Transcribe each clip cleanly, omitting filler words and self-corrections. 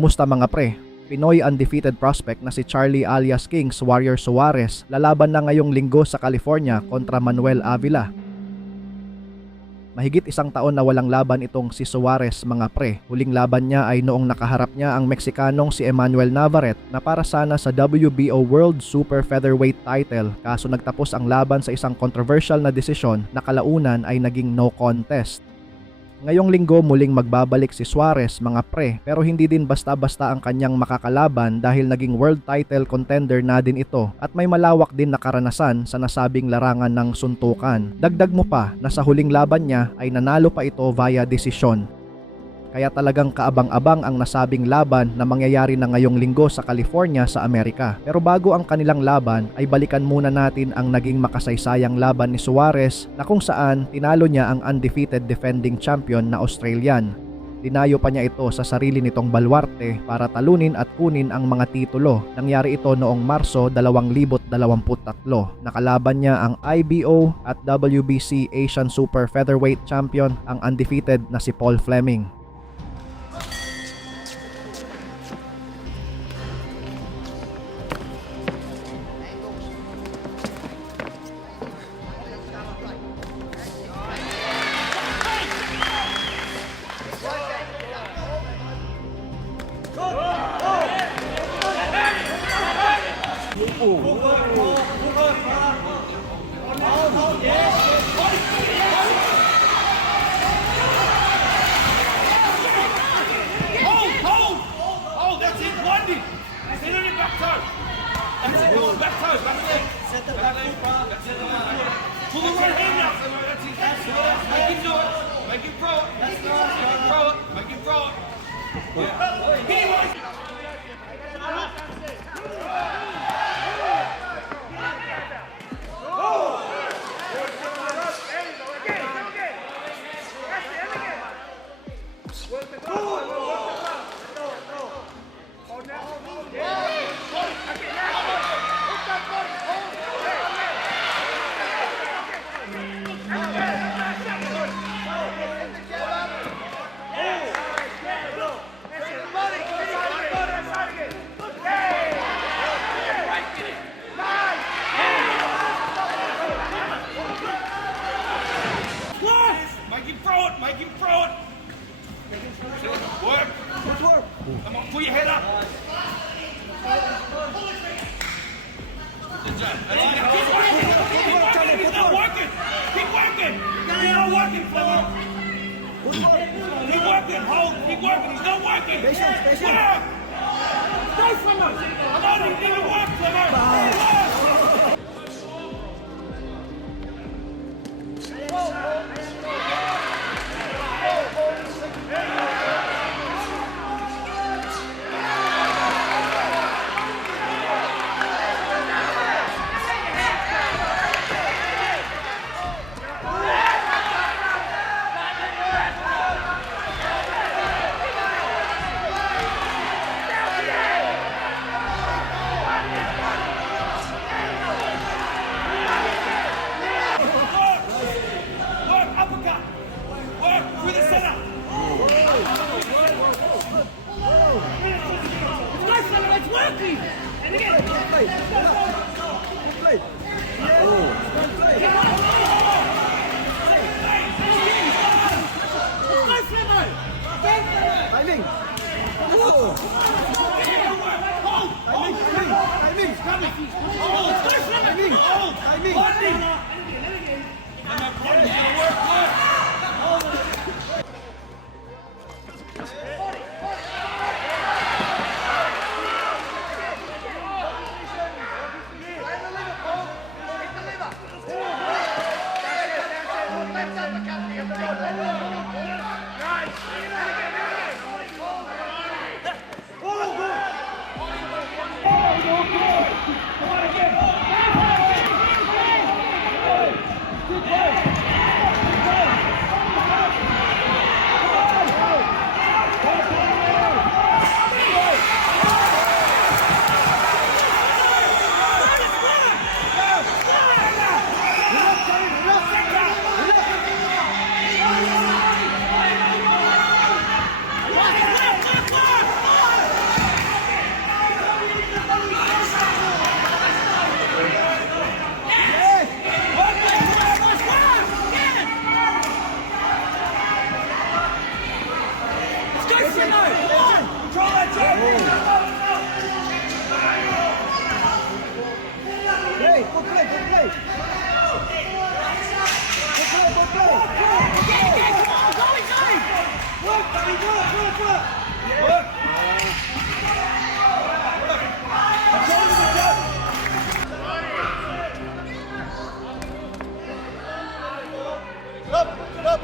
Kumusta mga pre? Pinoy undefeated prospect na si Charly alias Kings Warrior SUAREZ lalaban na ngayong linggo sa California kontra MANUEL AVILA. Mahigit isang taon na walang laban itong si SUAREZ mga pre. Huling laban niya ay noong nakaharap niya ang Meksikanong si Emmanuel na para sana sa WBO World Super Featherweight title, kaso nagtapos ang laban sa isang controversial na desisyon na kalaunan ay naging no contest. Ngayong linggo muling magbabalik si SUAREZ mga pre, pero hindi din basta-basta ang kanyang makakalaban dahil naging world title contender na din ito at may malawak din na karanasan sa nasabing larangan ng suntukan. Dagdag mo pa na sa huling laban niya ay nanalo pa ito via desisyon. Kaya talagang kaabang-abang ang nasabing laban na mangyayari na ngayong linggo sa California sa Amerika. Pero bago ang kanilang laban ay balikan muna natin ang naging makasaysayang laban ni SUAREZ na kung saan tinalo niya ang undefeated defending champion na Australian. Dinayo pa niya ito sa sarili nitong baluarte para talunin at kunin ang mga titulo. Nangyari ito noong Marso 2023. Nakalaban niya ang IBO at WBC Asian Super Featherweight Champion, ang undefeated na si Paul Fleming. Come on, pull your head up. Good job. Keep working. Keep working. You're not working, Fleming. Keep working. Hold. Keep working. He's not working. Patience. Work. Go, Fleming. Come on, you need to work, Fleming. Work. play. Good play. Good play. Good play. Good play. Go inside! Work, buddy. Work. Work! Stop.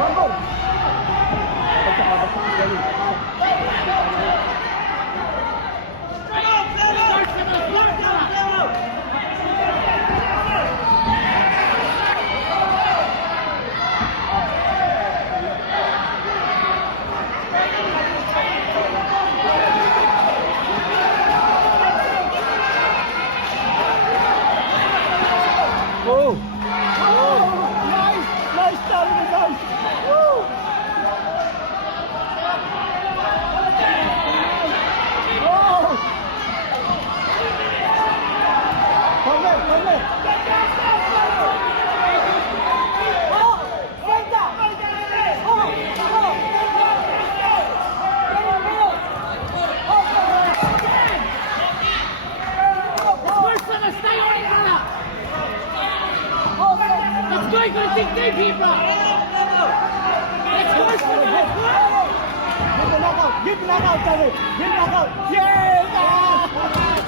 One more. Oh! Nice Charlie, guys! Woo! Oh! Come back! Oh! Senta! First one, stay on it, brother! Let's go, you're gonna dig deep here, bro! Let's go, let's go! Give the knockout, Charlie! Give the knockout! Yes!